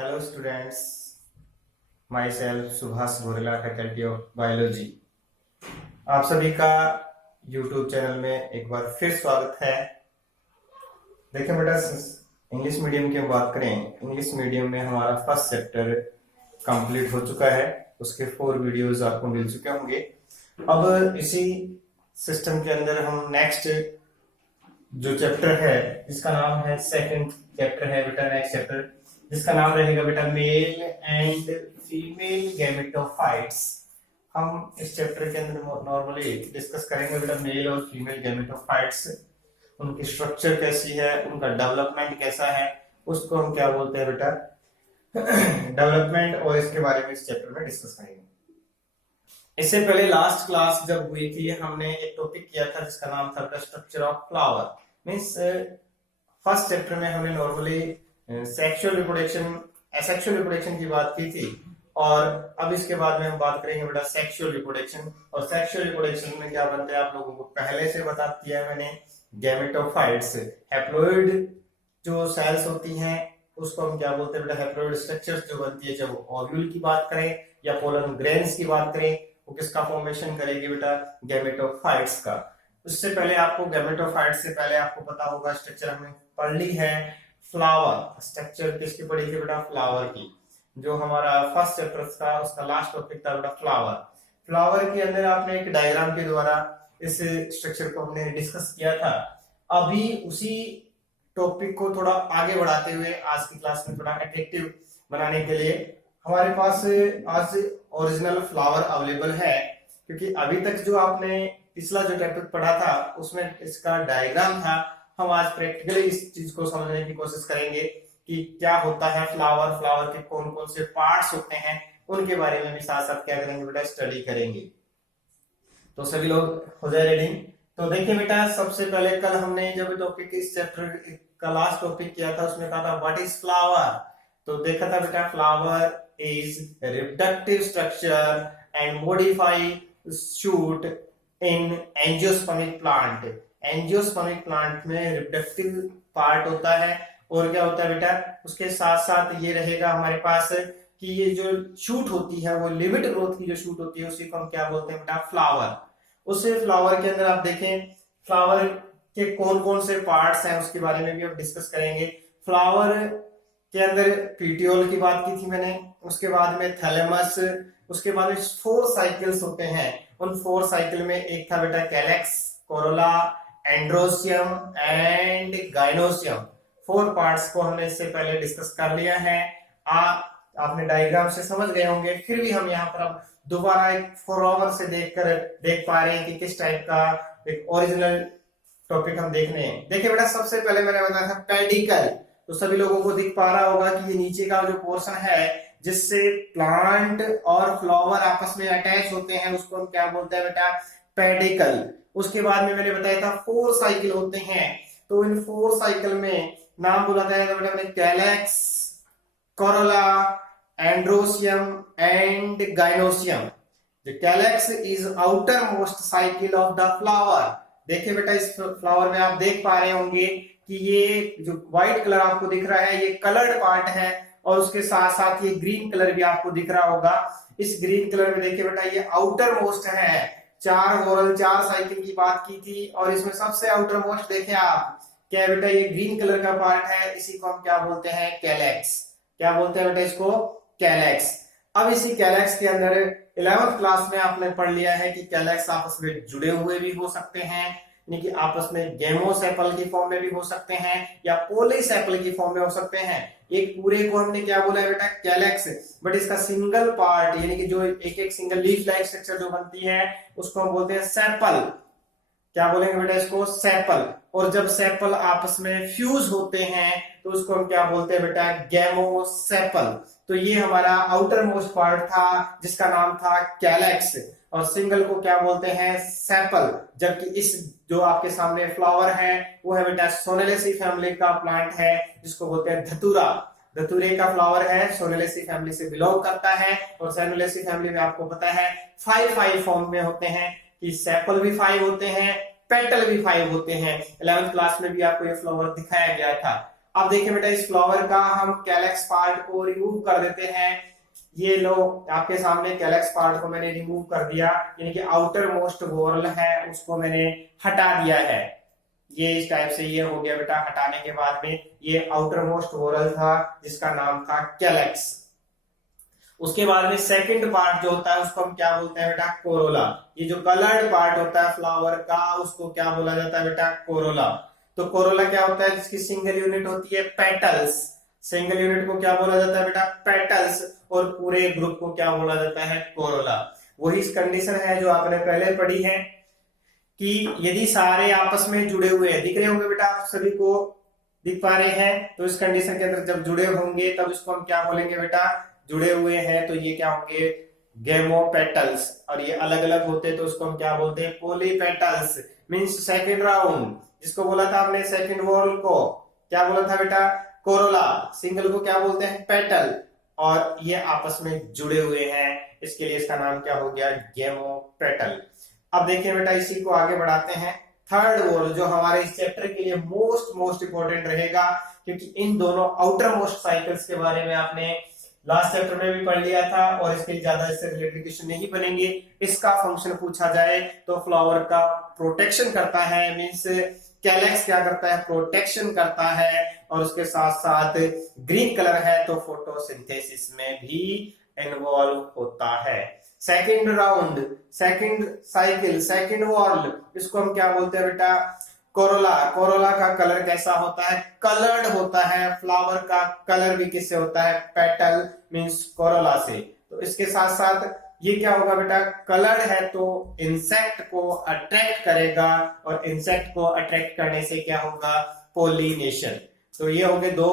Hello students, myself Subhas Borela, faculty of biology. आप सभी का YouTube चैनल में एक बार फिर स्वागत है। देखिए बेटा, इंग्लिश मीडियम की हम बात करें, इंग्लिश मीडियम में हमारा फर्स्ट चैप्टर कंप्लीट हो चुका है। उसके 4 वीडियोस आपको मिल चुके होंगे। अब इसी सिस्टम के अंदर हम नेक्स्ट जो चैप्टर है, जिसका नाम है सेकंड चैप्टर है बेटा, नेक्स्ट चैप्टर जिसका नाम रहेगा बेटा मेल एंड फीमेल गैमेटोफाइट्स। हम इस चैप्टर के अंदर नॉर्मली डिस्कस करेंगे बेटा मेल और फीमेल गैमेटोफाइट्स, उनकी स्ट्रक्चर कैसी है, उनका डेवलपमेंट कैसा है, उसको हम क्या बोलते हैं बेटा डेवलपमेंट, और इसके बारे में इस चैप्टर में डिस्कस करेंगे। इससे पहले लास्ट क्लास जब हुई थी, हमने एक टॉपिक किया था जिसका नाम था structure of flower. Means first chapter में हमने normally sexual reproduction, asexual reproduction की बात की थी, और अब इसके बाद में हम बात करेंगे बेटा सेक्सुअल रिप्रोडक्शन। और सेक्सुअल रिप्रोडक्शन में क्या बनता है आप लोगों को पहले से बता दिया है मैंने। गैमेटोफाइट्स, हैप्लॉइड जो सेल्स होती हैं उसको हम क्या बोलते हैं बेटा हैप्लॉइड स्ट्रक्चर्स जो बनती है, जब ओव्यूल की बात करें या पोलन ग्रेन्स की बात करें, वो किसका फॉर्मेशन करेगी बेटा गैमेटोफाइट्स का। उससे पहले आपको गैमेटोफाइट्स से पहले आपको पता होगा स्ट्रक्चर हमने पढ़ ली है फ्लावर। स्ट्रक्चर किसकी पढ़ी थी बेटा फ्लावर की, जो हमारा फर्स्ट चैप्टर था उसका लास्ट टॉपिक था बेटा फ्लावर। फ्लावर के अंदर आपने एक डायग्राम के द्वारा इस स्ट्रक्चर को हमने डिस्कस किया था। अभी उसी टॉपिक को थोड़ा आगे बढ़ाते हुए आज की क्लास में थोड़ा अट्रैक्टिव बनाने के लिए हमारे पास आज ओरिजिनल फ्लावर अवेलेबल है, क्योंकि अभी तक जो आपने पिछला जो टॉपिक पढ़ा था उसमें इसका डायग्राम था। हम आज प्रैक्टिकली इस चीज को समझने की कोशिश करेंगे कि क्या होता है फ्लावर, फ्लावर के कौन कौन से पार्ट्स होते हैं, उनके बारे में भी साथ साथ क्या करेंगे बेटा स्टडी करेंगे। तो सभी लोग हो जाए रेडी। तो देखिए बेटा, सबसे पहले कल हमने जब टॉपिक इस चैप्टर का लास्ट टॉपिक किया था उसमें कहा था व्हाट इज फ्लावर। तो देखा था बेटा flower is reproductive structure and modify shoot in angiospermic plant. Angiospermic plant में रिप्रोडक्टिव पार्ट होता है, और क्या होता है बेटा उसके साथ साथ ये रहेगा हमारे पास कि ये जो शूट होती है वो लिमिट ग्रोथ की जो शूट होती है उसी को हम क्या बोलते हैं बेटा फ्लावर। उस फ्लावर के अंदर आप देखें फ्लावर के कौन कौन से पार्ट्स हैं उसके बारे में भी हम डिस्कस करेंगे। फ्लावर के अंदर पीटियोल की बात की थी मैंने, उसके बाद में थैलेमस, उसके बाद में 4 साइकिल्स होते हैं। उन 4 साइकिल में एक था बेटा calyx, Corolla, androecium and gynoecium. 4 parts को हमने इससे पहले डिस्कस कर लिया है। आपने डायग्राम से समझ गए होंगे, फिर भी हम यहाँ पर अब दोबारा एक फॉरवर्ड से देख पा रहे हैं कि किस टाइप का एक ओरिजिनल टॉपिक हम देखने हैं। देखिए बेटा, सबसे पहले मैंने बताया था पेडिकल। तो सभी लोगों को दिख पा रहा होगा कि ये नीचे का जो पोर्शन है जिससे प्लांट और फ्लावर आपस में अटैच होते हैं उसको हम क्या बोलते हैं बेटा पेडिकल। उसके बाद में मैंने बताया था 4 साइकिल होते हैं। तो इन 4 साइकिल में नाम बोला था बेटा मैंने calyx, Corolla, androecium and gynoecium. The calyx is outer most cycle of the flower. देखिए बेटा, इस फ्लावर में आप देख पा रहे होंगे कि ये जो व्हाइट कलर आपको दिख रहा है ये कलर्ड पार्ट है, और उसके साथ साथ ये ग्रीन कलर भी आपको दिख रहा होगा। इस ग्रीन कलर में देखिए बेटा ये आउटर मोस्ट है। 4 वोरल 4 साइकिल की बात की थी, और इसमें सबसे आउटर मोस्ट देखें आप क्या बेटा ये ग्रीन कलर का पार्ट है, इसी को हम क्या बोलते हैं कैलेक्स। क्या बोलते हैं बेटा इसको कैलेक्स। अब इसी कैलेक्स के अंदर 11th क्लास में आपने पढ़ लिया है कि कैलेक्स आपस में जुड़े हुए भी हो सकते हैं, यानी कि आपस में गेमोसेपल की फॉर्म में भी हो सकते हैं या पॉलीसेपल की फॉर्म में हो सकते हैं। एक पूरे को हमने क्या बोला है बेटा कैलेक्स, बट इसका सिंगल पार्ट यानी कि जो एक एक सिंगल लीफ लाइक स्ट्रक्चर जो बनती है उसको हम बोलते हैं सेपल। क्या बोलेंगे बेटा इसको सेपल। और जब सेपल आपस में फ्यूज होते हैं तो उसको हम क्या बोलते हैं बेटा गैमोसेपल। तो ये हमारा आउटर मोस्ट पार्ट था जिसका नाम था कैलेक्स, और सिंगल को क्या बोलते हैं सेपल। जबकि इस जो आपके सामने फ्लावर है वो है बेटा सोनेलेसी फैमिली का प्लांट है जिसको बोलते हैं धतूरा। धतूरे का फ्लावर है, सोनेलेसी फैमिली से बिलोंग करता है, और सोनेलेसी फैमिली में आपको पता है 5 फॉर्म में होते हैं कि सेपल भी 5 होते हैं, पेटल भी 5 होते हैं। 11th क्लास में भी आपको ये फ्लावर दिखाया गया था। अब देखिए बेटा इस फ्लावर का हम कैलेक्स पार्ट को रिमूव कर देते हैं। ये लो आपके सामने कैलेक्स पार्ट को मैंने रिमूव कर दिया, यानी कि आउटर मोस्ट वोरल है उसको मैंने हटा दिया है। ये इस टाइप से ये हो गया बेटा। हटाने के बाद में ये आउटर मोस्ट वोरल था जिसका नाम था कैलेक्स। उसके बाद में सेकंड पार्ट जो होता है उसको हम क्या बोलते हैं बेटा, कोरोला। ये जो कलर्ड पार्ट होता है फ्लावर का उसको क्या बोला जाता है बेटा, कोरोला। तो कोरोला क्या होता है, जिसकी सिंगल यूनिट होती है पेटल्स। सिंगल यूनिट को क्या बोला जाता है बेटा, पेटल्स। और पूरे ग्रुप को क्या बोला जाता है, कोरोला। वही कंडीशन है जो आपने पहले पढ़ी है कि यदि सारे आपस में जुड़े हुए हैं, दिख रहे होंगे बेटा आप सभी को, दिख पा रहे हैं, तो इस कंडीशन के अंदर जब जुड़े होंगे तब इसको हम क्या बोलेंगे बेटा, जुड़े हुए हैं तो ये क्या होंगे, गेमोपेटल्स। और ये अलग अलग होते तो उसको हम क्या बोलते हैं, पोलीपेटल्स। मींस सेकंड राउंड, जिसको बोला था हमने सेकंड वॉल को क्या बोला था बेटा, कोरोला। सिंगल को क्या बोलते हैं, पेटल। और ये आपस में जुड़े हुए हैं, इसके लिए इसका नाम क्या हो गया, गेमोपेटल। अब देखिए बेटा इसी को आगे बढ़ाते हैं। थर्ड वॉल जो हमारे इस चैप्टर के लिए मोस्ट इंपॉर्टेंट रहेगा, क्योंकि इन दोनों आउटर मोस्ट साइकिल्स के बारे में आपने लास्ट चैप्टर में भी पढ़ लिया था और इसके लिए ज्यादा इससे रिलेटेड क्वेश्चन नहीं बनेंगे। इसका फंक्शन पूछा जाए तो फ्लावर का प्रोटेक्शन करता है, मींस कैलेक्स क्या करता है, प्रोटेक्शन करता है। और उसके साथ साथ ग्रीन कलर है तो फोटोसिंथेसिस में भी इन्वॉल्व होता है। Second round, second cycle, second wall, इसको हम क्या बोलते हैं बेटा, कोरोला। कोरोला का कलर कैसा होता है, कलर्ड होता है। फ्लावर का कलर भी किससे होता है, पेटल मींस कोरोला से। तो इसके साथ साथ ये क्या होगा बेटा, कलर्ड है तो इंसेक्ट को अट्रैक्ट करेगा, और इंसेक्ट को अट्रैक्ट करने से क्या होगा, पोलिनेशन। तो ये हो गए दो।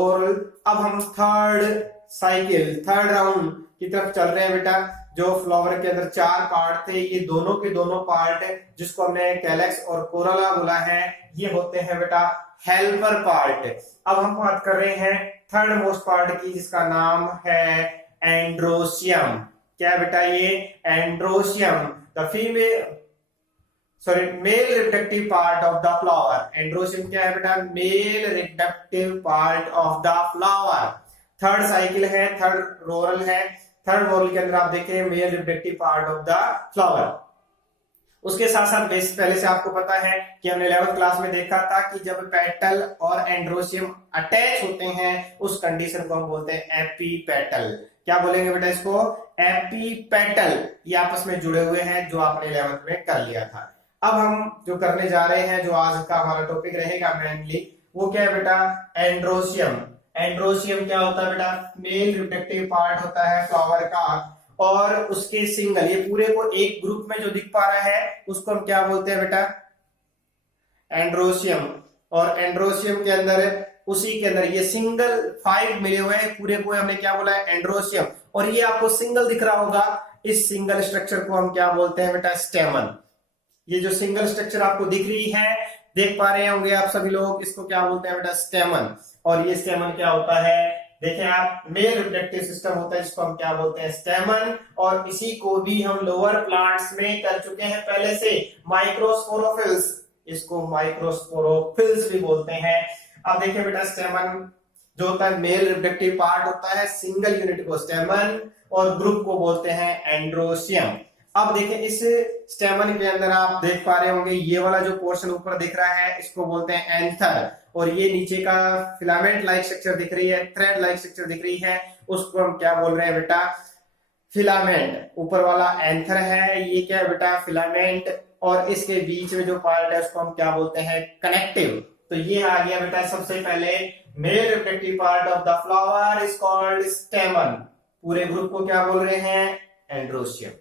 अब हम थर्ड साइकिल, थर्ड राउंड की तरफ चल रहे हैं बेटा। जो फ्लावर के अंदर चार पार्ट थे, ये दोनों के दोनों पार्ट जिसको हमने कैलेक्स और कोरोला बोला है, ये होते हैं बेटा हेल्पर पार्ट। अब हम बात कर रहे हैं थर्ड मोस्ट पार्ट की, जिसका नाम है एंड्रोशियम। क्या बेटा, ये androecium, the female male reproductive part of the flower. Androecium क्या है बेटा, male reproductive part of the flower. Third cycle है, थर्ड रोरल है। थर्ड वॉल के अंदर आप देखें male reproductive part of the flower. उसके साथ साथ पहले से आपको पता है कि हमने 11th क्लास में देखा था कि जब पेटल और एंड्रोशियम अटैच होते हैं उस कंडीशन को हम बोलते हैं एपीपेटल। क्या बोलेंगे बेटा इसको, एपीपेटल। ये आपस में जुड़े हुए हैं, जो आपने 11th में कर लिया था। अब हम जो करने जा रहे हैं, जो आज का हमारा टॉपिक रहेगा मेनली, वो क्या है बेटा, एंड्रोशियम। एंड्रोशियम क्या होता है बेटा, मेल रिप्रोडक्टिव पार्ट होता है फ्लावर का, और उसके सिंगल, ये पूरे को एक ग्रुप में जो दिख पा रहा है उसको हम क्या बोलते हैं बेटा, एंड्रोशियम। और एंड्रोशियम के अंदर, उसी के अंदर ये सिंगल 5 मिले हुए हैं, पूरे को हमने क्या बोला है, एंड्रोशियम। और ये आपको सिंगल दिख रहा होगा, इस सिंगल स्ट्रक्चर को हम क्या बोलते हैं बेटा, स्टेमन। ये जो सिंगल स्ट्रक्चर आपको दिख रही है, देख पा रहे होंगे आप सभी लोग, इसको क्या बोलते हैं बेटा, स्टेमन। और ये स्टेमन क्या होता है, देखें आप, मेल रिप्रोडक्टिव सिस्टम होता है जिसको हम क्या बोलते हैं, स्टेमन। और इसी को भी हम लोअर प्लांट्स में कर चुके हैं पहले से, माइक्रोस्पोरोफिल्स। इसको माइक्रोस्पोरोफिल्स भी बोलते हैं। अब देखिए बेटा, स्टेमन जो होता है मेल रिप्रोडक्टिव पार्ट होता है, सिंगल यूनिट को स्टेमन और ग्रुप को बोलते हैं एंड्रोशियम। अब देखिए इस स्टेमन के अंदर आप देख पा रहे होंगे, ये वाला जो पोर्शन ऊपर दिख रहा है इसको बोलते हैं एंथर। और ये नीचे का फिलामेंट लाइक स्ट्रक्चर दिख रही है, थ्रेड लाइक स्ट्रक्चर दिख रही है, उसको हम क्या बोल रहे हैं बेटा, फिलामेंट। ऊपर वाला एंथर है, ये क्या है बेटा, फिलामेंट। और इसके बीच में जो पार्ट है उसको हम क्या बोलते हैं, कनेक्टिव। तो ये आ गया बेटा सबसे पहले, male reproductive part of the flower is called स्टेमन। पूरे ग्रुप को क्या बोल रहे हैं, एंड्रोशियम।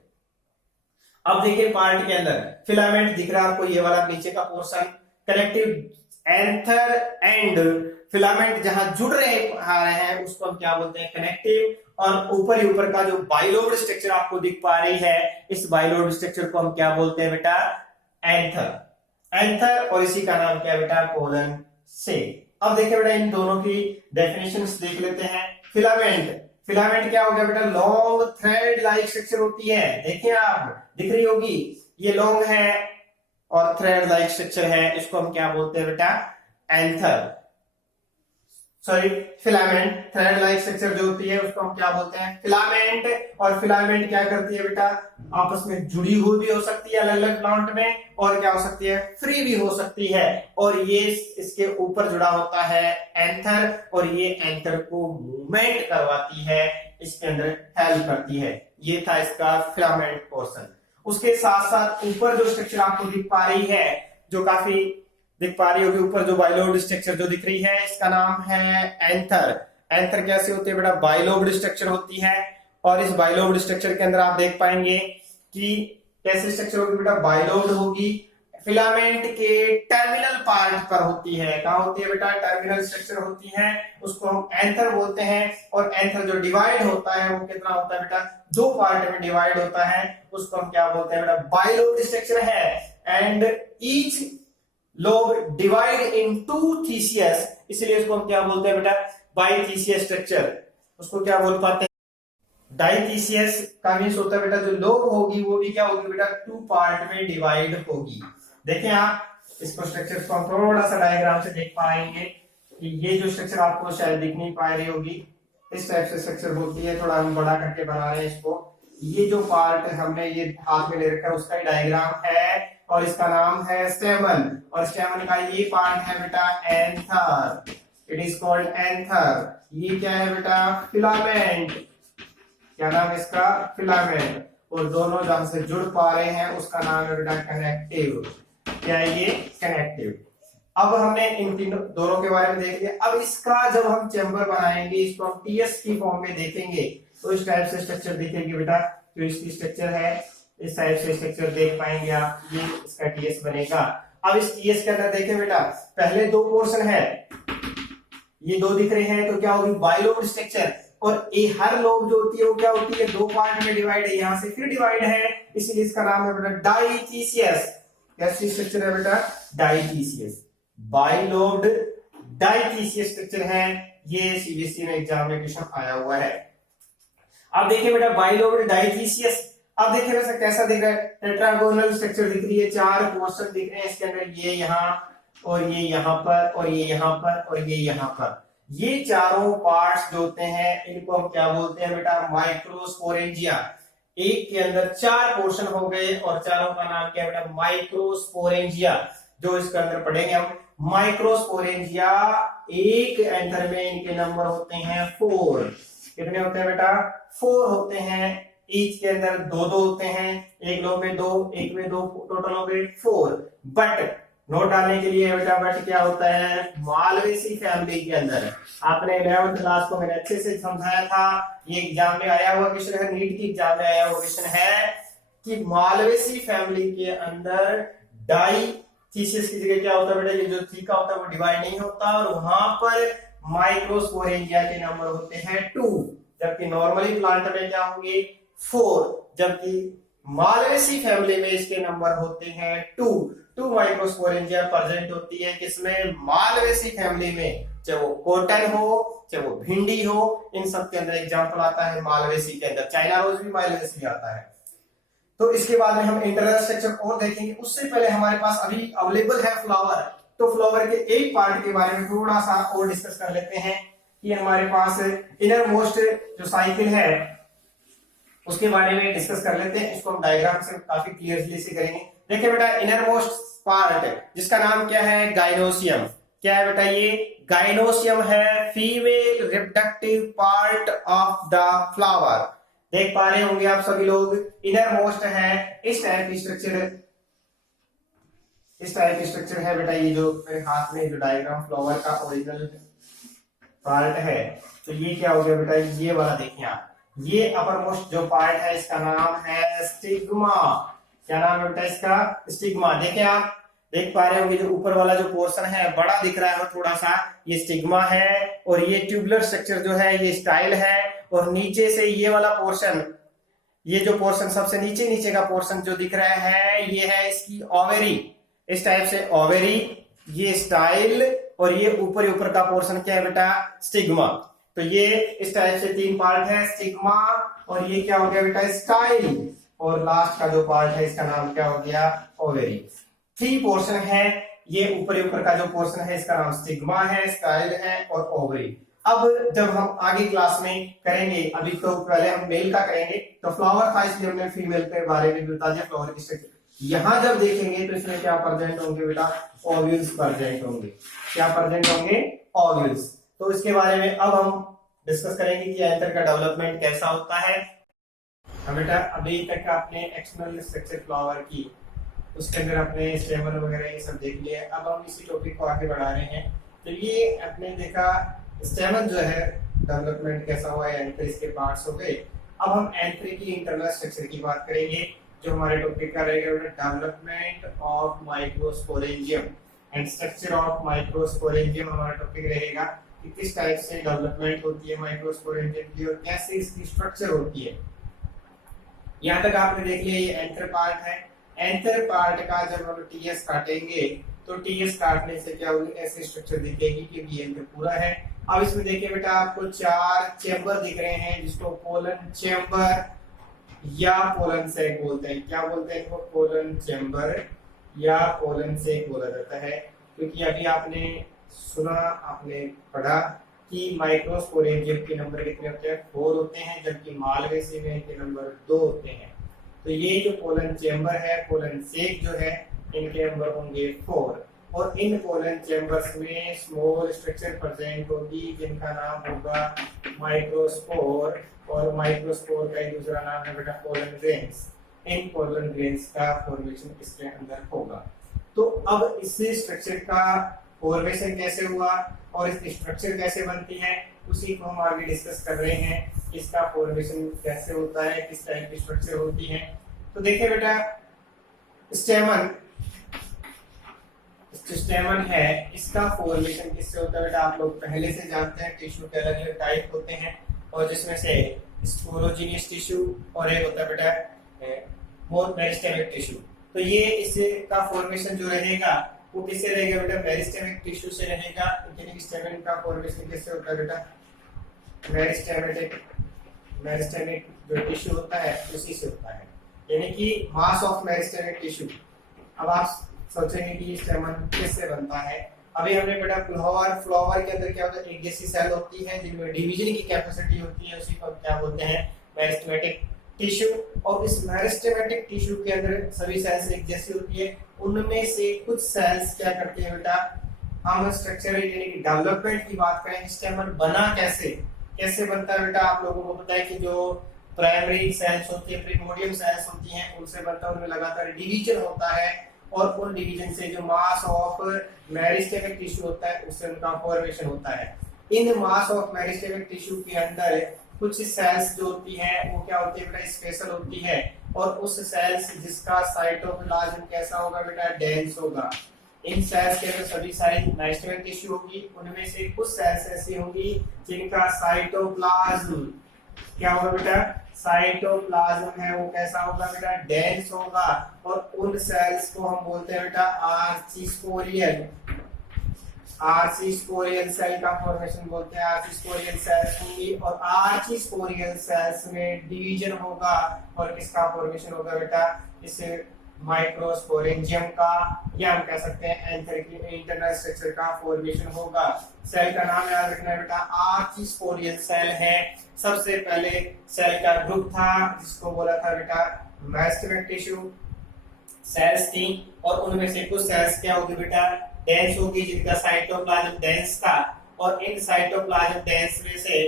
अब देखिए पार्ट के अंदर फिलामेंट दिख रहा है आपको, ये वाला नीचे का portion, connective anther and filament जहां जुड़ रहे हैं उसको हम क्या बोलते हैं, कनेक्टिव। और ऊपर ही ऊपर का जो बाइलोड स्ट्रक्चर आपको दिख पा रही है, इस बाइलोड स्ट्रक्चर को हम क्या बोलते हैं बेटा, एंथर। एंथर, और इसी का नाम क्या है बेटा, कोलन से। अब देखिए बेटा इन दोनों की डेफिनेशंस देख लेते हैं। फिलामेंट, फिलामेंट क्या हो गया बेटा, लॉन्ग थ्रेड लाइक स्ट्रक्चर होती है, देखिए आप दिख रही होगी, ये लॉन्ग है और थ्रेड लाइक स्ट्रक्चर है, इसको हम क्या बोलते हैं बेटा, anther. Sorry filament, thread like structure जो होती है उसको हम क्या बोलते हैं, फिलामेंट। और फिलामेंट क्या करती है बेटा, आपस में जुड़ी हुई भी हो सकती है अलग अलग प्लांट में, और क्या हो सकती है, फ्री भी हो सकती है। और ये इसके ऊपर जुड़ा होता है एंथर, और ये एंथर को मूवमेंट करवाती है, इसके अंदर हेल्प करती है। ये था इसका फिलामेंट पोर्शन। उसके साथ साथ ऊपर जो स्ट्रक्चर आपको दिख पा रही है, जो काफी दिख पा रही होगी, ऊपर जो बाइलोब्ड स्ट्रक्चर जो दिख रही है, इसका नाम है एंथर। एंथर कैसे होती है बेटा, बाइलोब्ड स्ट्रक्चर होती है। और इस बाइलोब्ड स्ट्रक्चर के अंदर आप देख पाएंगे कि कैसे स्ट्रक्चर होगी बेटा, बाइलोब्ड होगी, फिलामेंट के टर्मिनल पार्ट पर होती है। कहां होती है बेटा, टर्मिनल स्ट्रक्चर होती है, उसको हम एंथर बोलते हैं। और एंथर जो डिवाइड होता है वो कितना होता है बेटा, दो पार्ट में डिवाइड होता है, उसको हम क्या बोलते हैं बेटा, बाइलोब्ड स्ट्रक्चर है। And each lobe divide into theses, इसलिए इसको हम क्या बोलते हैं बेटा, बाइथीसियस स्ट्रक्चर। उसको क्या बोल पाते हैं, डाइथीसियस का मींस होता है बेटा, जो लोब होगी वो भी क्या होगी बेटा, टू पार्ट में डिवाइड होगी। देखें आप इसको स्ट्रक्चर को हम थोड़ा सा डायग्राम से देख पाएंगे कि ये जो स्ट्रक्चर आपको शायद दिख नहीं पा रही होगी, इस टाइप से स्ट्रक्चर होती है। थोड़ा हम बड़ा करके बना रहे हैं इसको। ये जो पार्ट हमने ये हाथ में ले रखा है उसका डायग्राम है, और इसका नाम है स्टेमन। और स्टेमन का ये पार्ट है बेटा anther, it is called anther. ये क्या है बेटा, फिलामेंट। क्या नाम है इसका, फिलामेंट। और दोनों जहां से जुड़ पा रहे हैं उसका नाम है बेटा कनेक्टिव। क्या है ये, कनेक्टिव। अब हमने इन तीनों दोनों के बारे में देख लिया। अब इसका जब हम चैम्बर बनाएंगे, इसको हम टीएस की फॉर्म में देखेंगे, तो इस टाइप से स्ट्रक्चर दिखेगी बेटा। जो इसकी स्ट्रक्चर है इस टाइप से स्ट्रक्चर देख पाएंगे आप, ये इसका टीएस बनेगा। अब इस टीएस के अंदर देखें बेटा, पहले दो पोर्शन है, ये दो दिख रहे हैं, तो क्या होगी, बाइलोब्ड स्ट्रक्चर। और ये हर लोब जो होती है वो क्या होती है, दो पार्ट में डिवाइड है, यहां से फिर डिवाइड है, इसलिए इसका नाम है बेटा डाइथीसियस। कैसी स्ट्रक्चर है बेटा, डाइथीसियस, बाइलोब्ड डाइथीसियस स्ट्रक्चर है। ये सीबीएसई में एग्जाम में क्वेश्चन आया हुआ है। अब देखिए बेटा, बाइलोब्ड डाइथीसियस। अब देखिए वैसे कैसा दिख रहा है, टेट्रागोनल स्ट्रक्चर दिख रही है, चार पोर्शन दिख रहे हैं इसके अंदर, ये यहाँ और ये यहाँ पर और ये यहाँ पर और ये यहाँ पर। ये चारों पार्ट्स जो होते हैं इनको हम क्या बोलते हैं बेटा, माइक्रोस्पोरेंजिया। एक के अंदर चार पोर्शन हो गए और चारों का नाम क्या है बेटा, माइक्रोस्पोरेंजिया। जो इसके अंदर पढ़ेंगे हम माइक्रोस्पोरेंजिया। एक एंथर में इनके नंबर होते हैं 4। कितने होते हैं बेटा, 4 होते हैं। ईच के अंदर दो दो होते हैं, एक लो में दो, एक में दो, टोटल हो गए 4। बट नोट डालने के लिए बेटा, बट क्या होता है, मालवेसी फैमिली के अंदर। आपने 11th क्लास को मैंने अच्छे से समझाया था, ये एग्जाम में आया हुआ क्वेश्चन है, नीट की एग्जाम में आया हुआ क्वेश्चन है कि मालवेसी फैमिली के अंदर डाइथीसियस की जगह क्या होता है बेटा, ये जो थीका होता है वो डिवाइड नहीं होता, और वहां पर माइक्रोस्पोरेंजिया के नंबर होते हैं 2। जबकि नॉर्मली प्लांट में क्या होंगे, 4। जबकि मालवेसी फैमिली में इसके नंबर होते हैं 2 माइक्रोस्पोरेंजिया प्रेजेंट होती है किसमें, मालवेसी फैमिली में। चाहे वो कॉटन हो, चाहे वो भिंडी हो, इन सब के अंदर एग्जांपल आता है मालवेसी के अंदर। चाइना रोज भी मालवेसी आता है। तो इसके बाद में हम इंटरनल स्ट्रक्चर और देखेंगे। उससे पहले हमारे पास अभी अवेलेबल है फ्लावर, तो फ्लावर के एक पार्ट के बारे में थोड़ा सा और डिस्कस कर लेते हैं कि हमारे पास इनर मोस्ट जो साइकिल है उसके बारे में डिस्कस कर लेते हैं। इसको हम डायग्राम से काफी क्लियरली से करेंगे। देखिए बेटा, इनर मोस्ट पार्ट जिसका नाम क्या है, गाइनोसियम। क्या है बेटा, ये गाइनोसियम है, female reproductive part of the flower. देख पा रहे होंगे आप सभी लोग, इनर मोस्ट है, इस टाइप की स्ट्रक्चर, इस टाइप की स्ट्रक्चर है बेटा। ये जो मेरे हाथ में जो डायग्राम फ्लावर का ओरिजिनल पार्ट है, तो ये क्या हो गया बेटा, ये वाला देखिए आप, ये अपर मोस्ट जो पार्ट है इसका नाम है स्टिग्मा। क्या नाम है बेटा इसका, स्टिग्मा। देखें आप देख पा रहे होंगे, जो ऊपर वाला जो पोर्शन है बड़ा दिख रहा है थोड़ा सा, ये स्टिग्मा है। और ये ट्यूबुलर स्ट्रक्चर जो है ये स्टाइल है। और नीचे से ये वाला पोर्शन, ये जो पोर्शन सबसे नीचे नीचे का पोर्शन जो दिख रहा है, ये है इसकी ओवेरी। इस टाइप से ओवेरी, ये स्टाइल, और ये ऊपर ऊपर का पोर्शन क्या है बेटा, स्टिग्मा। तो ये इस टाइप से 3 पार्ट है, स्टिग्मा, और ये क्या हो गया बेटा, स्टाइल, और लास्ट का जो पार्ट है इसका नाम क्या हो गया, ओवेरी। 3 पोर्शन है ये ऊपर का जो पोर्शन है इसका नाम स्टिग्मा है, स्टाइल है और ओवरी। अब जब हम आगे क्लास में करेंगे, अभी तो पहले हम मेल का करेंगे, तो फ्लावर था इसलिए हमने फीमेल के बारे में भी बता दिया, फ्लावर की स्ट्रक्चर। यहाँ जब देखेंगे तो इसमें क्या प्रेजेंट होंगे बेटा, ओव्यूल्स प्रेजेंट होंगे। क्या प्रेजेंट होंगे, ओव्यूल्स। तो इसके बारे में अब हम डिस्कस करेंगे कि एंथर का डेवलपमेंट कैसा होता है। बेटा अभी तक आपने एक्सटर्नल स्ट्रक्चर फ्लावर की, उसके अंदर अपने स्टेमन वगैरह ये सब देख लिया है। अब हम इसी टॉपिक को आगे बढ़ा रहे हैं। तो ये आपने देखा स्टेमन जो है डेवलपमेंट कैसा हुआ है, एंथर इसके पार्ट्स हो गए। अब हम एंथर की इंटरनल स्ट्रक्चर की बात करेंगे, जो हमारे टॉपिक का रहेगा development of microsporangium and structure of microsporangium. हमारा टॉपिक रहेगा कि किस टाइप से डेवलपमेंट होती है माइक्रोस्पोरेंजियम की और कैसे इसकी स्ट्रक्चर होती है। यहाँ तक आपने देख लिया ये एंथर पार्ट है। एंथर पार्ट का जब हम टीएस काटेंगे तो टीएस काटने से क्या होगी, ऐसी स्ट्रक्चर दिखेगी कि ये एंथर पूरा है। अब इसमें देखिए बेटा आपको 4 चेंबर दिख रहे हैं, जिसको पोलन चेंबर या पोलन सैक बोलते हैं। क्या बोलते हैं इनको, पोलन चेंबर या पोलन सैक बोला जाता है। क्योंकि अभी आपने सुना, आपने पढ़ा कि माइक्रोस्पोरेंजियम के नंबर कितने होते हैं, 4 होते हैं, जबकि मालवेसी में के नंबर 2 होते हैं। तो ये जो पोलन चेंबर है, पोलन सेक जो है, इनके नंबर होंगे 4। और इन पोलन चेंबर्स में स्मॉल स्ट्रक्चर प्रेजेंट होगी जिनका नाम होगा माइक्रोस्पोर, और माइक्रोस्पोर का दूसरा नाम है बेटा पोलन ग्रेन्स। इन पोलन ग्रेन्स का फॉर्मेशन इसके अंदर होगा। तो अब इस स्ट्रक्चर का फॉर्मेशन कैसे हुआ और इसकी स्ट्रक्चर कैसे बनती है, उसी को हम आगे डिस्कस कर रहे हैं। इसका फॉर्मेशन कैसे होता है, किस टाइप की स्ट्रक्चर होती है। तो देखिए बेटा स्टेमन, स्टेमन है, इसका फॉर्मेशन किससे होता है बेटा, आप लोग पहले से जानते हैं। टिश्यू के अलग अलग टाइप होते हैं, और जिसमें से स्पोरोजिनियस टिश्यू और एक होता है बेटा मोर मेरिस्टेमिक टिश्यू। तो ये इसका फॉर्मेशन जो रहेगा वो किससे रहेगा बेटा, मेरिस्टेमिक टिश्यू से रहेगा। यानी स्टेमन का फॉर्मेशन किससे होता है बेटा, मेरिस्टेमिक जो टिश्यू होता है उसी से होता है, यानी कि मास ऑफ मेरिस्टेमिक टिश्यू। अब आप सोचेंगे कि स्टेमन किससे बनता है। अभी हमने बेटा फ्लावर के अंदर क्या होता है, एक जैसी सेल होती है जिनमें डिवीजन की कैपेसिटी होती है, उसी को क्या बोलते हैं, मेरिस्टेमेटिक टिश्यू। और इस मेरिस्टेमेटिक टिश्यू के अंदर सभी सेल्स एक जैसी होती है। उनमें से कुछ सेल्स क्या करते हैं बेटा, हम स्ट्रक्चर यानी कि डेवलपमेंट की बात करें, स्टेमन बना कैसे बनता है बेटा, आप लोगों को पता है कि जो प्राइमरी सेल्स होती है, प्रिमोर्डियम सेल्स होती हैं, उनसे बनता है, उनमें लगातार डिवीजन होता है, और उन डिवीजन से जो मास ऑफ मेरिस्टेमिक टिश्यू होता है उससे उनका फॉर्मेशन होता है। इन मास ऑफ मेरिस्टेमिक टिश्यू के अंदर कुछ सेल्स जो होती हैं वो क्या होती है बेटा, स्पेशल होती है, और उस सेल्स जिसका साइटोप्लाज्म कैसा होगा बेटा, डेंस होगा। इन सेल्स के अंदर सभी सारी मेरिस्टेमिक टिश्यू होगी, उनमें से कुछ सेल्स ऐसी होंगी जिनका साइटोप्लाज्म क्या होगा बेटा, साइटोप्लाज्म है वो कैसा होगा बेटा, डेंस होगा। और उन सेल्स को हम बोलते हैं बेटा आर्चिस्पोरियल, आर्चिस्पोरियल सेल का फॉर्मेशन बोलते हैं, आर्चिस्पोरियल सेल्स होंगी। और आर्चिस्पोरियल सेल्स में डिवीजन होगा, और किसका फॉर्मेशन होगा बेटा, इसे माइक्रोस्पोरेंजियम का, या हम कह सकते हैं एंथर की इंटरनल स्ट्रक्चर का फॉर्मेशन होगा। सेल का नाम याद रखना है बेटा, आर्चिस्पोरियल सेल है। सबसे पहले सेल का ग्रुप था जिसको बोला था बेटा मेरिस्टेमिक टिश्यू सेल्स थी, और उनमें से कुछ सेल्स क्या होगी बेटा, डेंस होगी, जिनका साइटोप्लाज्म डेंस था। और इन साइटोप्लाज्म डेंस में से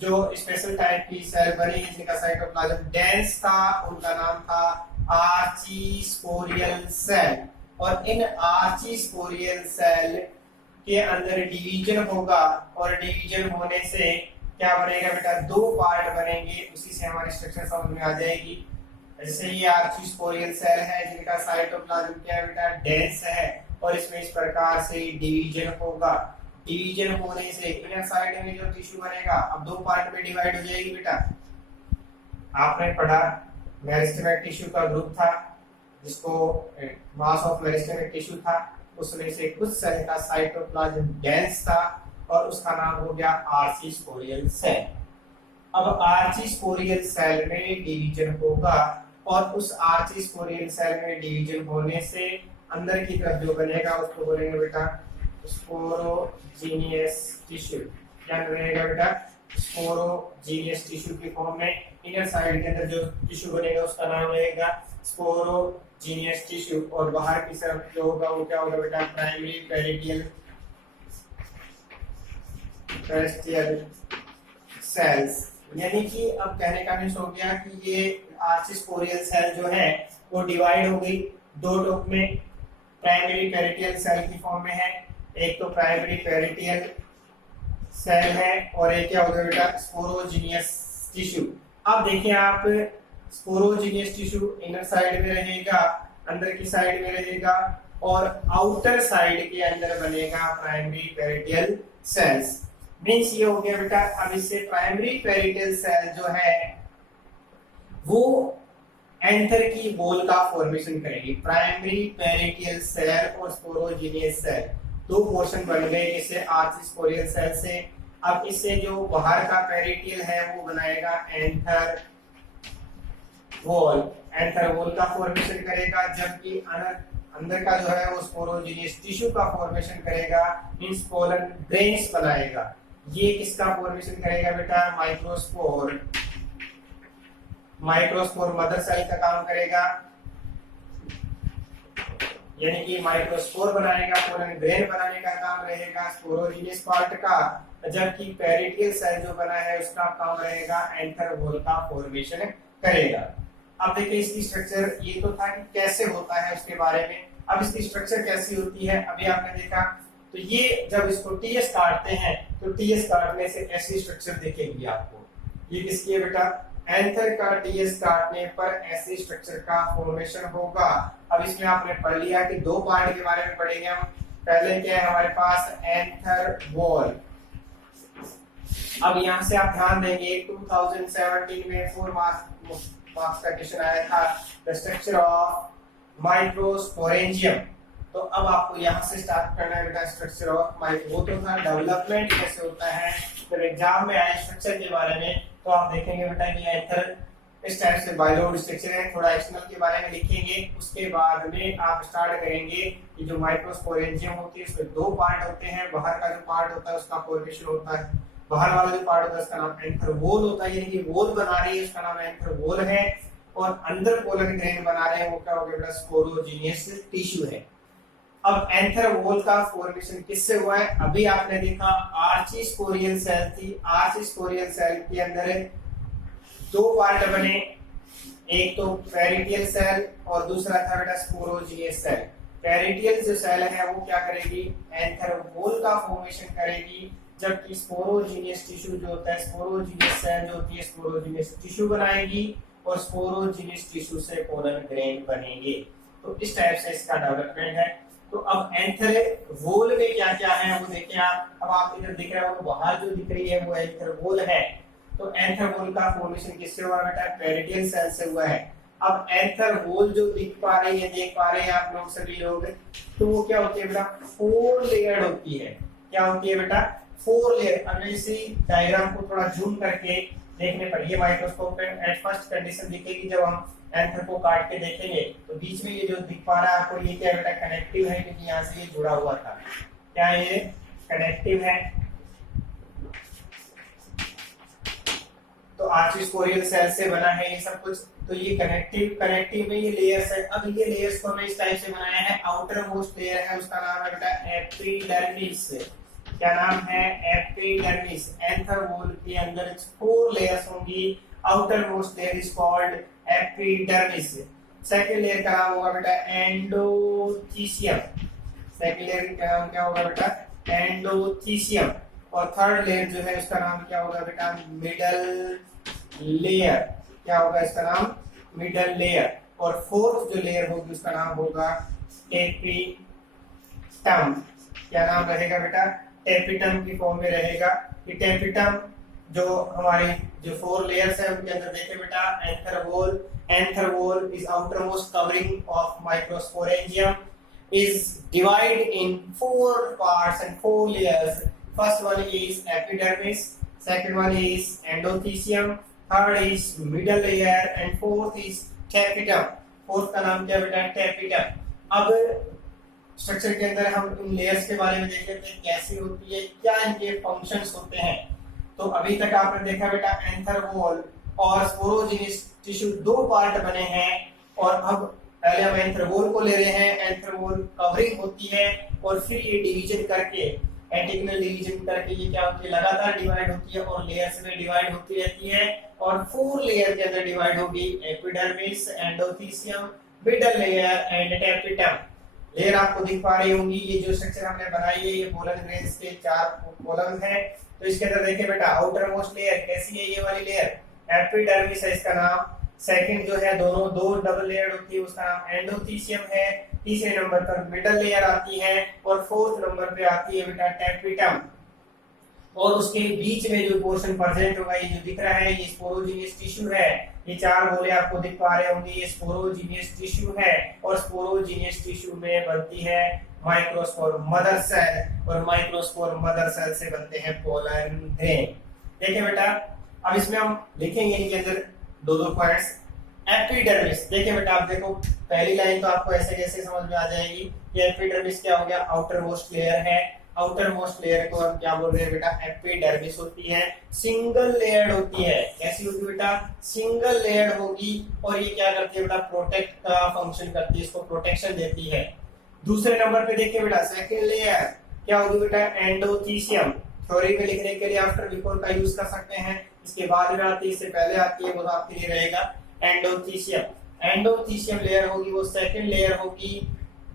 जो स्पेशल टाइप की सेल बनी है जिनका साइटोप्लाज्म डेंस था, उनका नाम था आर्चिस्पोरियल सेल। और इन आर्चिस्पोरियल सेल के अंदर डिवीजन होगा, और डिवीजन होने से क्या बनेगा बेटा, 2 पार्ट बनेंगे, उसी से हमारी स्ट्रक्चर समझ में आ जाएगी। जैसे ये आर्चिस्पोरियल सेल है जिनका साइटोप्लाज्म क्या है बेटा, डेंस है, और इसमें इस प्रकार से डिवीजन होगा। डिवीजन होने से इनर साइड में जो टिश्यू बनेगा अब 2 पार्ट में डिवाइड हो जाएगी बेटा। आपने पढ़ा मेरिस्टेमिक टिश्यू का ग्रुप था जिसको मास ऑफ मेरिस्टेमिक टिश्यू था, उसमें से कुछ सेल का साइटोप्लाज्म डेंस था, और उसका नाम हो गया आर्चिस्पोरियल सेल। अब आर्चिस्पोरियल सेल में डिवीजन होगा, और उस आर्चिस्पोरियल सेल में डिवीजन होने से अंदर की तरफ जो बनेगा उसको बोलेंगे बेटा स्पोरोजीनियस टिश्यू। क्या रहेगा बेटा? स्पोरोजीनियस टिश्यू की फॉर्म में इनर साइड के अंदर जो टिश्यू बनेगा उसका नाम रहेगा स्पोरोजीनियस टिश्यू, और बाहर की तरफ जो होगा वो क्या होगा बेटा? Primary parietal cells. यानी कि अब कहने का मीन्स हो गया कि ये आर्चिस्पोरियल सेल जो है वो डिवाइड हो गई दो टोक में, प्राइमरी पेरिटियल सेल की फॉर्म में है। एक तो प्राइमरी पेरिटियल सेल है और एक क्या होगा बेटा? Sporogenous tissue. अब देखिए आप, स्पोरोजीनियस टिश्यू इनर साइड में रहेगा, अंदर की साइड में रहेगा, और आउटर साइड के अंदर बनेगा प्राइमरी पेरिटियल सेल्स। मीन्स ये हो गया बेटा, अब इससे प्राइमरी पेरिटियल सेल जो है वो एंथर की वॉल का फॉर्मेशन करेगी। प्राइमरी पेरिटियल सेल और स्पोरोजीनियस सेल दो पोर्शन बन गए इससे आर्चिस्पोरियल सेल से। अब इससे जो बाहर का पेरिटियल है वो बनाएगा एंथर वॉल। एंथर वॉल का फॉर्मेशन करेगा, जबकि अंदर का जो है वो स्पोरोजीनियस टिश्यू का फॉर्मेशन करेगा, मींस पोलन ग्रेन्स बनाएगा। ये किसका फॉर्मेशन करेगा बेटा? माइक्रोस्पोर। माइक्रोस्पोर मदर सेल का काम करेगा, यानी कि माइक्रोस्पोर बनाएगा, पोलन ग्रेन बनाने का काम रहेगा स्पोरोजीनियस पार्ट का, जबकि पेरिटियल सेल जो बना है उसका काम रहेगा एंथर वॉल का फॉर्मेशन करेगा। अब देखिए इसकी स्ट्रक्चर, ये तो था कि कैसे होता है उसके बारे में, अब इसकी स्ट्रक्चर कैसी होती है अभी आपने देखा। तो ये जब इसको टीएस काटते हैं तो टीएस काटने से ऐसी स्ट्रक्चर दिखेगी आपको। ये किसकी है बेटा? एंथर का टीएस काटने पर ऐसी स्ट्रक्चर का फॉर्मेशन होगा। अब इसमें आपने पढ़ लिया कि दो पार्ट के बारे में पढ़ेंगे हम। पहले क्या है हमारे पास? Anther wall. अब यहाँ से आप ध्यान देंगे 2017 में 4 मार्क्स का क्वेश्चन आया था, द स्ट्रक्चर ऑफ माइक्रोस्पोरेंजियम। तो अब आपको यहाँ से स्टार्ट करना है बेटा स्ट्रक्चर ऑफ माइक्रो। वो तो था डेवलपमेंट कैसे होता है, जब एग्जाम में आए स्ट्रक्चर के बारे में तो आप देखेंगे बेटा कि एंथर इस टाइप से बायोलोड स्ट्रक्चर है। थोड़ा एक्सटर्नल के बारे में लिखेंगे, उसके बाद में आप स्टार्ट करेंगे कि जो माइक्रोस्पोरेंजियम होती है उसमें दो पार्ट होते हैं। बाहर का जो पार्ट होता है उसका फॉर्मेशन होता है, बाहर वाला जो पार्ट होता है उसका नाम एंथर वॉल होता है, यानी कि वॉल बना रही है उसका नाम एंथर वॉल है, और अंदर पोलन ग्रेन बना रहे हैं वो क्या हो गया बेटा? स्पोरोजीनियस टिश्यू है। अब एंथर वॉल का फॉर्मेशन किससे हुआ है? अभी आपने देखा आर्चिस्पोरियल सेल थी, आर्चिस्पोरियल सेल के अंदर दो पार्ट बने, एक तो पेरिटियल सेल और दूसरा था बेटा स्पोरोजीनियस सेल। पेरिटियल जो सेल है वो क्या करेगी? एंथर वॉल का फॉर्मेशन करेगी, जबकि स्पोरोजीनियस टिश्यू जो होता है, स्पोरोजीनियस सेल जो होती है स्पोरोजीनियस टिश्यू बनाएगी और स्पोरोजीनियस टिश्यू से पोलन ग्रेन बनेंगे। तो इस टाइप से इसका डेवलपमेंट है। तो अब एंथर वॉल में क्या क्या है वो देखिए आप। अब आप इधर दिख रहे हो बाहर जो दिख रही है वो एंथर वॉल है। तो एंथर वॉल का फॉर्मेशन किससे हुआ बेटा? पेरिटियल सेल से हुआ है। अब एंथर वॉल जो दिख पा रही है, देख पा रहे हैं आप लोग सभी लोग, तो वो क्या होती है बेटा? 4 लेयर होती है। क्या होती है बेटा? 4 लेयर। अब इसी डायग्राम को थोड़ा जूम करके देखने पर ये माइक्रोस्कोप पे एट फर्स्ट कंडीशन दिखेगी, जब हम एंथर को काट के देखेंगे तो बीच में ये जो दिख पा रहा है आपको, ये क्या बेटा? कनेक्टिव है, क्योंकि यहाँ से ये जुड़ा हुआ था। क्या ये कनेक्टिव है? तो आर्चिस्पोरियल सेल से बना है ये सब कुछ। तो ये कनेक्टिव में ये लेयर्स है। अब ये लेयर्स को हमने इस टाइप से बनाया है। आउटर मोस्ट लेयर है उसका नाम है बेटा एपिडर्मिस। क्या नाम है? एपिडर्मिस। एंथर वॉल के अंदर 4 लेयर्स होंगी। Outer most layer is called epidermis. Second layer का नाम होगा बेटा एंडोथीसियम। सेकंड लेयर का नाम क्या होगा बेटा? एंडोथीसियम। और थर्ड लेयर जो है उसका नाम क्या होगा बेटा? Middle layer. क्या होगा इसका नाम? Middle layer. और फोर्थ जो लेयर होगी उसका नाम होगा टेपिटम। क्या नाम रहेगा बेटा? टेपिटम की फॉर्म में रहेगा। ये टेपिटम जो हमारी जो 4 लेयर्स है उनके अंदर देखे बेटा anther wall is outermost covering of microsporangium is divided in 4 parts and 4 layers. First one is epidermis, second one is endothelium, third is middle layer and fourth is tapetum. Fourth का नाम क्या बेटा? tapetum. अब structure के अंदर हम इन layers के बारे में देख लेते हैं कैसी होती है, क्या इनके फंक्शंस होते हैं। तो अभी तक आपने देखा बेटा एंथर वॉल और स्पोरोजिनियस टिश्यू दो पार्ट बने हैं, और अब पहले हम एंथर वॉल को ले रहे हैं। एंथर वॉल कवरिंग होती है और फिर ये डिवीजन करके एंटिग्नल डिवीजन करके ये क्या होती है, लगातार डिवाइड होती है और लेयर्स में डिवाइड होती रहती है, और 4 लेयर के अंदर डिवाइड होगी। Epidermis, endothecium, middle layer and tapetum. Layer आपको दिख पा रही होंगी। ये जो स्ट्रक्चर हमने बनाई है ये पोलन ग्रेन्स के 4 कॉलम है। तो इसके अंदर देखिए बेटा आउटर मोस्ट लेयर कैसी है, ये वाली लेयर एपिडर्मिस है इसका नाम। सेकंड जो है दोनों दो डबल लेयर होती है उसका नाम एंडोथीसियम है। तीसरे नंबर पर मिडल लेयर आती है और फोर्थ नंबर पे आती है बेटा टैपिटम। और उसके बीच में जो पोर्शन प्रेजेंट होगा ये जो दिख रहा है ये स्पोरोजिनियस टिश्यू है। ये 4 गोले आपको दिख पा रहे होंगे, ये स्पोरोजिनियस टिश्यू है। और स्पोरोजिनियस टिश्यू में बनती है माइक्रोस्पोर मदर सेल, और माइक्रोस्पोर मदर सेल से बनते हैं पोलन ग्रेन। देखिए बेटा अब इसमें हम लिखेंगे इनके अंदर दो दो पॉइंट्स। एपिडर्मिस देखिए बेटा, आप देखो पहली लाइन तो आपको ऐसे कैसे समझ में आ जाएगी। ये एपिडर्मिस क्या हो गया, आउटर मोस्ट लेयर है। आउटर मोस्ट लेयर को हम क्या बोल रहे हैं बेटा, एपिडर्मिस होती है। सिंगल लेयर्ड होती है। कैसी होगी बेटा, सिंगल लेयर्ड होगी। और ये क्या करती है बेटा, प्रोटेक्ट का फंक्शन करती है, इसको प्रोटेक्शन देती है। दूसरे नंबर पे देखिए बेटा सेकंड लेयर क्या होगी बेटा, एंडोथीसियम। थ्योरी में लिखने के लिए आफ्टर बिफोर का यूज कर सकते हैं। इसके बाद में आती है, इससे पहले आती है, वो आपके लिए रहेगा एंडोथीसियम। एंडोथीसियम लेयर होगी वो सेकंड लेयर होगी,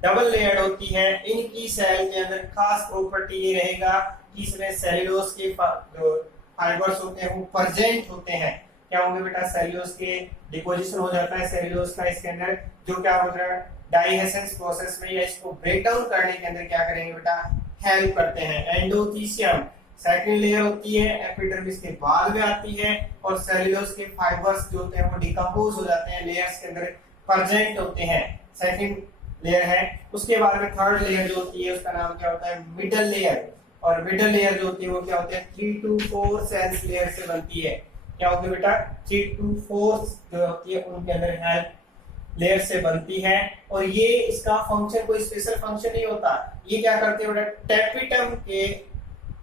डबल लेयर होती है। इनकी सेल के अंदर खास प्रॉपर्टी ये रहेगा कि इसमें सेल्यूलोज के जो फाइबर्स होते हैं वो प्रेजेंट होते हैं। क्या होंगे बेटा, सेल्यूलोज के डिपोजिशन हो जाता है सेल्यूलोज का इसके अंदर, जो क्या हो रहा है डाइजेशन प्रोसेस में या इसको ब्रेक डाउन करने के अंदर क्या करेंगे बेटा, हेल्प करते हैं। एंडोथीसियम सेकंड लेयर होती है, एपिडर्मिस के बाद में आती है, और सेल्यूलोज के फाइबर्स जो होते हैं वो डिकम्पोज हो जाते हैं, लेयर्स के अंदर प्रेजेंट होते हैं। सेकंड लेयर है। उसके बाद में थर्ड लेयर जो होती है उसका नाम क्या होता है, मिडल लेयर। और मिडल लेयर जो होती है वो क्या होती है, 3 to 4 सेल्स लेयर से बनती है। क्या होगी बेटा, 3 to 4 जो होती है उनके अंदर हेल्प लेयर से बनती है। और ये इसका फंक्शन कोई स्पेशल फंक्शन नहीं होता। ये क्या करती है बेटा, टैपिटम के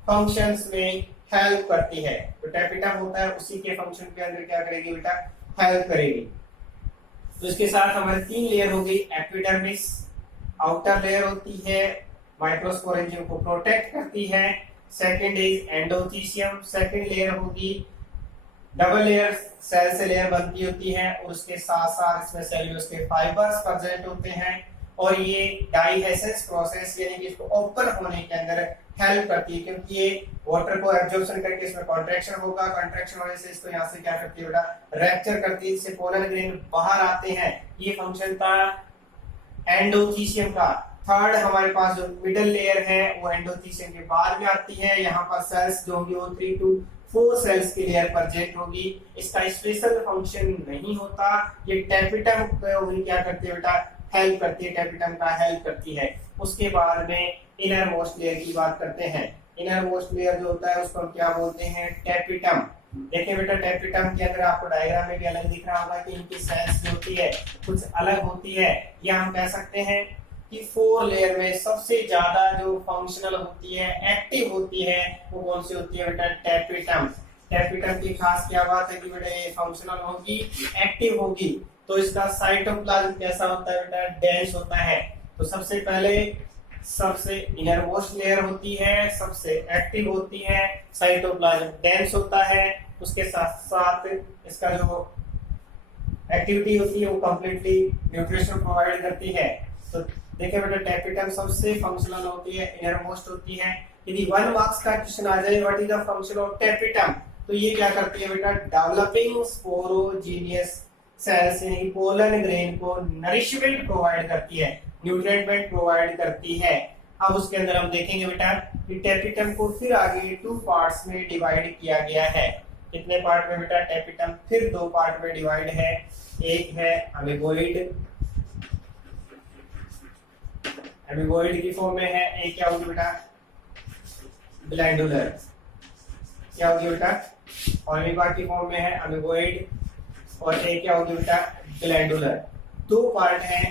फंक्शंस में हेल्प करती है। तो टैपिटम होता है उसी के फंक्शन के अंदर क्या करेगी बेटा, हेल्प करेगी। तो इसके साथ हमारे 3 लेयर हो गई। एपिडर्मिस आउटर लेयर होती है, माइक्रोस्पोरेंजियम को प्रोटेक्ट करती है। Second is endothecium, second layer होगी, डबल लेयर सेल से लेयर बनती होती है, और उसके साथ साथ इसमें सेल्यूलोज के फाइबर्स प्रेजेंट होते हैं। और ये डाइहेसेंस प्रोसेस यानी कि इसको ओपन होने के अंदर हेल्प करती है, क्योंकि ये वाटर को एब्जॉर्प्शन करके इसमें कॉन्ट्रैक्शन होगा। कॉन्ट्रैक्शन होने से इसको यहाँ से क्या करती है बेटा, रैप्चर करती है, इससे पोलन ग्रेन बाहर आते हैं। ये फंक्शन था एंडोथीसियम का। थर्ड हमारे पास जो मिडल लेयर है वो एंडोथीसियम के बाद में आती है। यहाँ पर सेल्स जो होंगी वो 3 to 4 सेल्स की लेयर प्रेजेंट होगी। इसका स्पेशल फंक्शन नहीं होता। ये टैपिटम को क्या करती है बेटा, हेल्प करती है, टैपिटम का हेल्प करती है। उसके बाद में इनर मोस्ट लेयर की बात करते हैं। इनर मोस्ट लेयर जो होता है उसको हम क्या बोलते हैं, टैपिटम। देखिए बेटा टैपिटम के अंदर आपको डायग्राम में भी अलग दिख रहा होगा कि इनकी सेल्स जो होती है कुछ अलग होती है। या हम कह सकते हैं कि 4 लेयर में सबसे ज्यादा जो फंक्शनल होती है, एक्टिव होती है, वो कौन सी होती है बेटा, टैपिटम। टैपिटम की खास क्या बात है कि बेटा ये फंक्शनल होगी, एक्टिव होगी। तो इसका साइटोप्लाज्म कैसा होता है बेटा, डेंस होता है। तो सबसे पहले सबसे इनर मोस्ट लेयर होती है, सबसे एक्टिव होती है, साइटोप्लाज्म डेंस होता है। उसके साथ साथ इसका जो एक्टिविटी होती है वो कंप्लीटली न्यूट्रिशन प्रोवाइड करती है। तो देखिए बेटा टैपिटम सबसे फंक्शनल होती है, इनर मोस्ट होती है। यदि 1 मार्क्स का क्वेश्चन आ जाए what is the function of tapetum, तो ये क्या करती है बेटा, डेवलपिंग स्पोरोजिनियस सेल्स यानी पोलन ग्रेन को नरिशमेंट प्रोवाइड करती है, न्यूट्रिएंट प्रोवाइड करती है। अब उसके अंदर हम देखेंगे बेटा कि टैपिटम को फिर आगे 2 पार्ट्स में डिवाइड किया गया है। कितने पार्ट में बेटा, टैपिटम फिर 2 पार्ट में डिवाइड है। एक है अमीबोइड, अमीबोइड की फॉर्म में है। एक क्या होगी बेटा, ग्लैंडुलर। क्या होगी बेटा, अमीबा की फॉर्म में है अमीबोइड, और एक क्या होगी बेटा, ग्लैंडुलर। 2 पार्ट है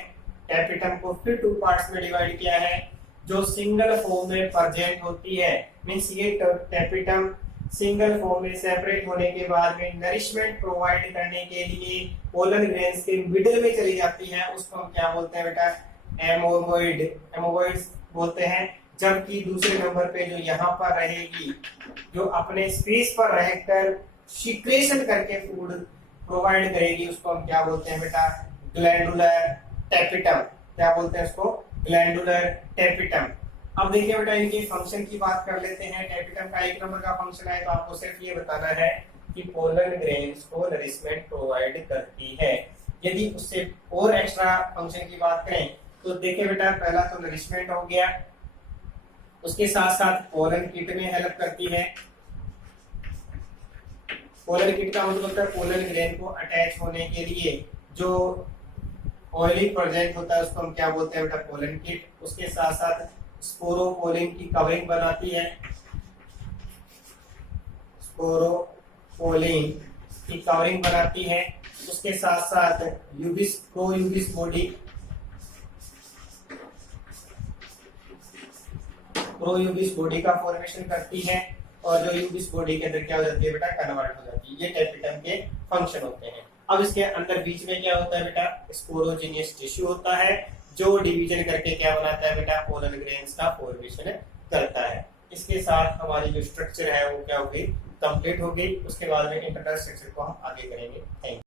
टेपिटम को फिर 2 पार्ट्स में डिवाइड किया है जो सिंगल फॉर्म में प्रेजेंट होती है। मींस ये टेपिटम सिंगल फॉर्म में सेपरेट होने के बाद में नरिशमेंट प्रोवाइड करने के लिए पोलन ग्रेन्स के मिडिल में चली जाती है, उसको हम क्या बोलते हैं बेटा, एमोबॉइड, एमोबॉइड्स बोलते हैं। जबकि दूसरे नंबर पे जो यहाँ पर रहेगी, जो अपने स्पेस पर रहकर सीक्रेशन करके फूड प्रोवाइड करेगी, उसको हम क्या बोलते हैं बेटा, ग्लैंडुलर टेपिटम। क्या बोलते हैं उसको, ग्लैंडुलर टेपिटम। अब देखिए बेटा इनके फंक्शन की बात कर लेते हैं। टेपिटम का 1 नंबर का फंक्शन है, तो आपको सिर्फ ये बताना है कि पोलन ग्रेन्स को नरिशमेंट प्रोवाइड करती है। यदि उससे और एक्स्ट्रा फंक्शन की बात करें तो देखिए बेटा, पहला तो नरिशमेंट हो गया, उसके साथ साथ पोलन किट में हेल्प करती है। पोलन किट का मतलब होता है पोलन ग्रेन को अटैच होने के लिए जो ऑयली प्रेजेंट होता है, उसको हम क्या बोलते हैं बेटा, पोलन किट। उसके साथ साथ स्पोरोपोलिन की कवरिंग बनाती है, स्पोरोपोलिन की कवरिंग बनाती है। उसके साथ साथ यूबिस प्रोयूबिस बॉडी, प्रोयूबिस बॉडी का फॉर्मेशन करती है, और जो यूबिस बॉडी के अंदर क्या हो जाती है बेटा, कन्वर्ट हो जाती है। ये टेपिटम के फंक्शन होते हैं। अब इसके अंदर बीच में क्या होता है बेटा, स्पोरोजेनियस टिश्यू होता है जो डिवीजन करके क्या बनाता है बेटा, पोलन ग्रेन्स का फॉर्मेशन करता है। इसके साथ हमारी जो स्ट्रक्चर है वो क्या हो गई, कंप्लीट हो गई। उसके बाद में इंटरनल स्ट्रक्चर को हम आगे करेंगे। Thank you.